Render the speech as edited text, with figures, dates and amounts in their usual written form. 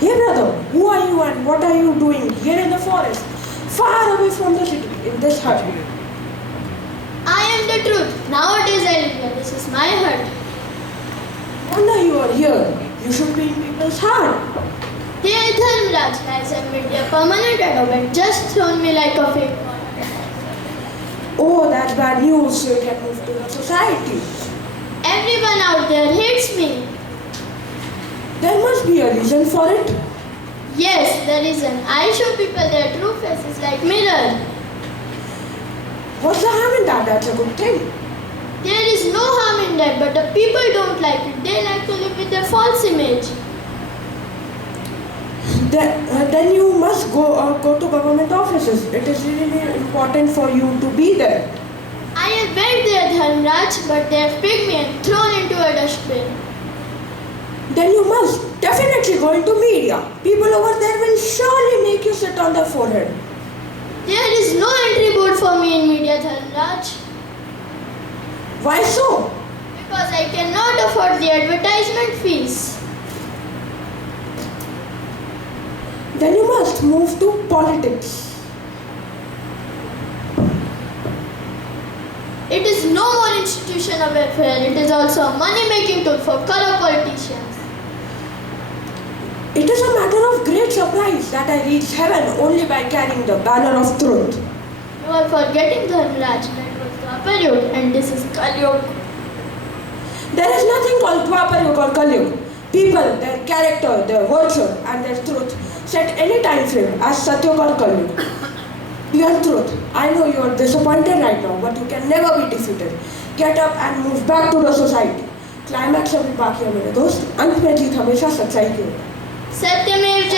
Hey brother, who are you and what are you doing here in the forest, far away from the city, in this hut? I am the truth. Nowadays I live here. This is my hut. Wonder you are here. You should be in people's heart. Dear Dharmraj has made a permanent adobe and just thrown me like a fake one. Oh, that's bad news. So you can move to the society. Everyone out there hates me. There must be a reason for it. Yes, the reason. I show people their true faces like mirror. What's the harm in that? That's a good thing. There is no harm in that, but the people don't like it. They like to live with their false image. Then you must go to government offices. It is really important for you to be there. I have went there, Dharmraj, but they have picked me and thrown into a dustbin. Then you must definitely go into media. People over there will surely make you sit on their forehead. There is no entry board for me in media, Dharmraj. Why so? Because I cannot afford the advertisement fees. Then you must move to politics. It is no more institution of welfare, it is also a money-making tool for corrupt politicians. It is a matter of great surprise that I reached heaven only by carrying the banner of truth. You are forgetting Dharmraj, that was Dwapar Yuga and this is Kali Yuga. There is nothing called Dwapar Yuga or Kali Yuga. People, their character, their virtue and their truth set any time frame as Satyuga or Kali Yuga. Dear truth, I know you are disappointed right now, but you can never be defeated. Get up and move back to the society. Climax अभी बाकी है मेरे दोस्त, अंत में जीत हमेशा सच्चाई की होगी. सत्यमेव